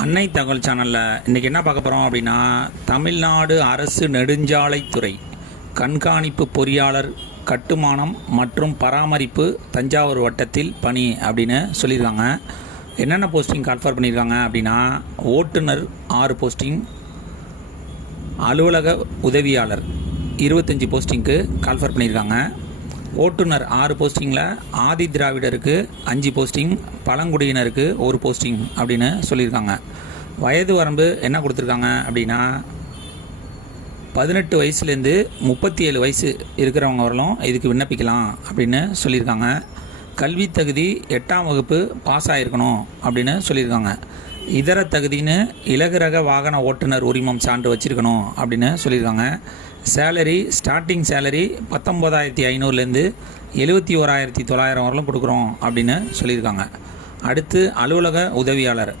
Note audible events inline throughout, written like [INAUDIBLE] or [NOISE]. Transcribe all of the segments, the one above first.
அன்னை தகவல் சேனலில் இன்றைக்கி என்ன பார்க்க போகிறோம் அப்படின்னா தமிழ்நாடு அரசு நெடுஞ்சாலைத்துறை கண்காணிப்பு பொறியாளர் கட்டுமானம் மற்றும் பராமரிப்பு தஞ்சாவூர் வட்டத்தில் பணி அப்படின்னு சொல்லியிருக்காங்க. என்னென்ன போஸ்டிங் கால்ஃபர் பண்ணியிருக்காங்க அப்படின்னா ஓட்டுநர் ஆறு போஸ்டிங் அலுவலக உதவியாளர் இருபத்தஞ்சி போஸ்டிங்க்கு கால்ஃபர் பண்ணியிருக்காங்க. ஓட்டுநர் ஆறு போஸ்டிங்கில் ஆதி திராவிடருக்கு அஞ்சு போஸ்டிங் பழங்குடியினருக்கு ஒரு போஸ்டிங் அப்படின்னு சொல்லியிருக்காங்க. வயது வரம்பு என்ன கொடுத்துருக்காங்க அப்படின்னா பதினெட்டு வயசுலேருந்து முப்பத்தி ஏழு வயசு இருக்கிறவங்க வரலும் இதுக்கு விண்ணப்பிக்கலாம் அப்படின்னு சொல்லியிருக்காங்க. கல்வி தகுதி எட்டாம் வகுப்பு பாஸ் ஆகிருக்கணும் அப்படின்னு சொல்லியிருக்காங்க. இதர தகுதின்னு இலகுரக வாகன ஓட்டுநர் உரிமம் சான்று வச்சுருக்கணும் அப்படின்னு சொல்லியிருக்காங்க. சேலரி ஸ்டார்டிங் சேலரி பத்தொம்போதாயிரத்தி ஐநூறுலேருந்து எழுபத்தி ஓராயிரத்தி தொள்ளாயிரம் வரலும் கொடுக்குறோம் அப்படின்னு சொல்லியிருக்காங்க. அடுத்து அலுவலக உதவியாளர்.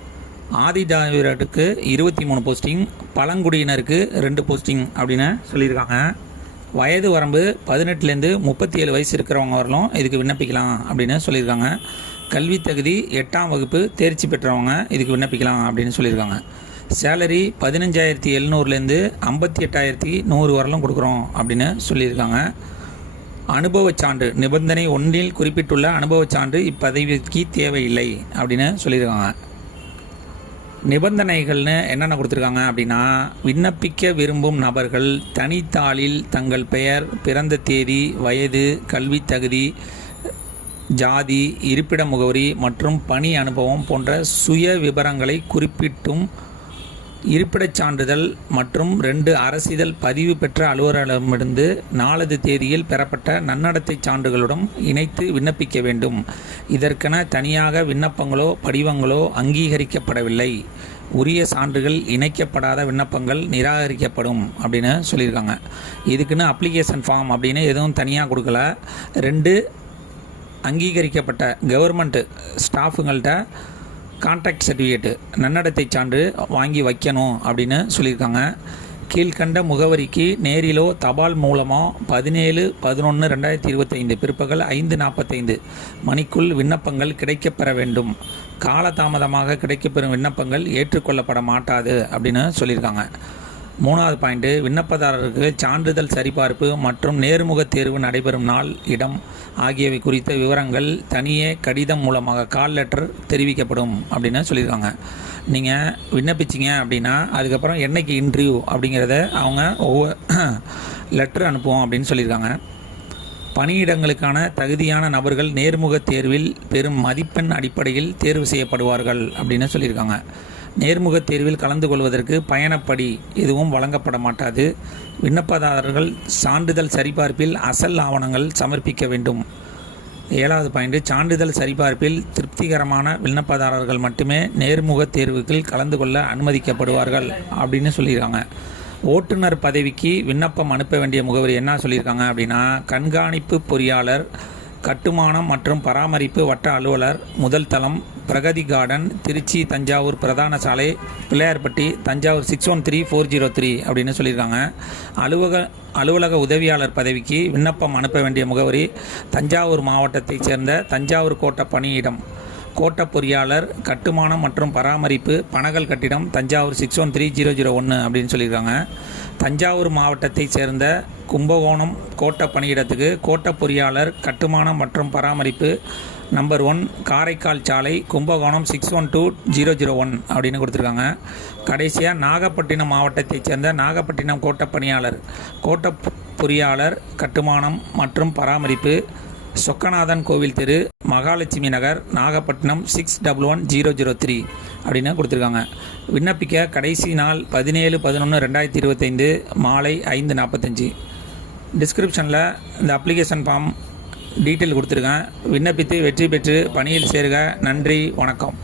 ஆதி திராவிடருக்கு இருபத்தி மூணு போஸ்டிங் பழங்குடியினருக்கு ரெண்டு போஸ்டிங் அப்படின்னு சொல்லியிருக்காங்க. வயது வரம்பு பதினெட்டுலேருந்து முப்பத்தி ஏழு வயசு இருக்கிறவங்க வரலும் இதுக்கு விண்ணப்பிக்கலாம் அப்படின்னு சொல்லியிருக்காங்க. கல்வி தகுதி எட்டாம் வகுப்பு தேர்ச்சி பெற்றவங்க இதுக்கு விண்ணப்பிக்கலாம் அப்படின்னு சொல்லியிருக்காங்க. சேலரி பதினஞ்சாயிரத்தி எழுநூறுலேருந்து ஐம்பத்தி எட்டாயிரத்தி நூறு வரலும் கொடுக்குறோம் அப்படின்னு சொல்லியிருக்காங்க. அனுபவச் சான்று நிபந்தனை ஒன்றில் குறிப்பிட்டுள்ள அனுபவச் சான்று இப்பதவிக்கு தேவையில்லை அப்படின்னு சொல்லியிருக்காங்க. நிபந்தனைகள்னு என்னென்ன கொடுத்துருக்காங்க அப்படின்னா விண்ணப்பிக்க விரும்பும் நபர்கள் தனித்தாளில் தங்கள் பெயர் பிறந்த தேதி வயது கல்வி தகுதி ஜாதி இருப்பிட முகவரி மற்றும் பணி அனுபவம் போன்ற சுய விவரங்களை குறிப்பிட்டும் இருப்பிடச் சான்றிதழ் மற்றும் ரெண்டு அரசிதழ் பதிவு பெற்ற அலுவலரிடமிருந்து நாலது தேதியில் பெறப்பட்ட நன்னடத்தை சான்றுகளுடன் இணைத்து விண்ணப்பிக்க வேண்டும். இதற்கென தனியாக விண்ணப்பங்களோ படிவங்களோ அங்கீகரிக்கப்படவில்லை. உரிய சான்றுகள் இணைக்கப்படாத விண்ணப்பங்கள் நிராகரிக்கப்படும் அப்படின்னு சொல்லியிருக்காங்க. இதுக்குன்னு அப்ளிகேஷன் ஃபார்ம் அப்படின்னு எதுவும் தனியாக கொடுக்கல. ரெண்டு அங்கீகரிக்கப்பட்ட கவர்மெண்ட் ஸ்டாஃபுங்கள்ட்ட கான்ட்ராக்ட் சர்டிஃபிகேட்டு நன்னடத்தை சான்று வாங்கி வைக்கணும் அப்படின்னு சொல்லியிருக்காங்க. கீழ்கண்ட முகவரிக்கு நேரிலோ தபால் மூலமோ பதினேழு பதினொன்று ரெண்டாயிரத்தி இருபத்தைந்து பிற்பகல் ஐந்து நாற்பத்தைந்து மணிக்குள் விண்ணப்பங்கள் கிடைக்கப்பெற வேண்டும். காலதாமதமாக கிடைக்கப்பெறும் விண்ணப்பங்கள் ஏற்றுக்கொள்ளப்பட மாட்டாது அப்படின்னு சொல்லியிருக்காங்க. மூணாவது பாயிண்ட்டு விண்ணப்பதாரருக்கு சான்றிதழ் சரிபார்ப்பு மற்றும் நேர்முக தேர்வு நடைபெறும் நாள் இடம் ஆகியவை குறித்த விவரங்கள் தனியே கடிதம் மூலமாக கால் லெட்டர் தெரிவிக்கப்படும் அப்படின்னு சொல்லியிருக்காங்க. நீங்கள் விண்ணப்பிச்சிங்க அப்படின்னா அதுக்கப்புறம் என்னைக்கு இன்டர்வியூ அப்படிங்கிறத அவங்க ஒவ்வொரு [CLEARS THROAT] லெட்டர் அனுப்புவோம் அப்படின்னு சொல்லியிருக்காங்க. பணியிடங்களுக்கான தகுதியான நபர்கள் நேர்முக தேர்வில் பெரும் மதிப்பெண் அடிப்படையில் தேர்வு செய்யப்படுவார்கள் அப்படின்னு சொல்லியிருக்காங்க. நேர்முகத் தேர்வில் கலந்து கொள்வதற்கு பயணப்படி எதுவும் வழங்கப்பட மாட்டாது விண்ணப்பதாரர்கள் சான்றிதழ் சரிபார்ப்பில் அசல் ஆவணங்கள் சமர்ப்பிக்க வேண்டும். ஏழாவது பாயிண்ட் சான்றிதழ் சரிபார்ப்பில் திருப்திகரமான விண்ணப்பதாரர்கள் மட்டுமே நேர்முக தேர்வுக்கு கலந்து கொள்ள அனுமதிக்கப்படுவார்கள் அப்படின்னு சொல்லியிருக்காங்க. ஓட்டுநர் பதவிக்கு விண்ணப்பம் அனுப்ப வேண்டிய முகவரி என்ன சொல்லியிருக்காங்க அப்படின்னா கண்காணிப்பு பொறியாளர் கட்டுமானம் மற்றும் பராமரிப்பு வட்ட அலுவலர் முதல் தளம் பிரகதி கார்டன் திருச்சி தஞ்சாவூர் பிரதான சாலை Pillaiyarpatti Thanjavur six one three four zero three அப்படின்னு சொல்லியிருக்காங்க. அலுவலக அலுவலக உதவியாளர் பதவிக்கு விண்ணப்பம் அனுப்ப வேண்டிய முகவரி தஞ்சாவூர் மாவட்டத்தைச் சேர்ந்த தஞ்சாவூர் கோட்ட பணியிடம் கோட்ட பொறியாளர் கட்டுமானம் மற்றும் பராமரிப்பு பனகல் கட்டிடம் Thanjavur six one three zero zero ஒன்று அப்படின்னு சொல்லியிருக்காங்க. தஞ்சாவூர் மாவட்டத்தை சேர்ந்த கும்பகோணம் கோட்ட பணியிடத்துக்கு கோட்ட பொறியாளர் கட்டுமானம் மற்றும் பராமரிப்பு நம்பர் ஒன் காரைக்கால் சாலை Kumbakonam six one two zero zero one அப்படின்னு கொடுத்துருக்காங்க. கடைசியாக நாகப்பட்டினம் மாவட்டத்தைச் சேர்ந்த நாகப்பட்டினம் கோட்ட பணியாளர் கோட்ட பொறியாளர் கட்டுமானம் மற்றும் பராமரிப்பு சொக்கநாதன் கோவில் தெரு Mahalakshmi Nagar Nagapattinam six double one zero zero three அப்படின்னு கொடுத்துருக்காங்க. விண்ணப்பிக்க கடைசி நாள் பதினேழு பதினொன்று ரெண்டாயிரத்தி இருபத்தைந்து மாலை ஐந்து நாற்பத்தஞ்சு. டிஸ்கிரிப்ஷனில் இந்த அப்ளிகேஷன் ஃபார்ம் டீட்டெயில் கொடுத்துருக்கேன். விண்ணப்பித்து வெற்றி பெற்று பணியில் சேருக. நன்றி வணக்கம்.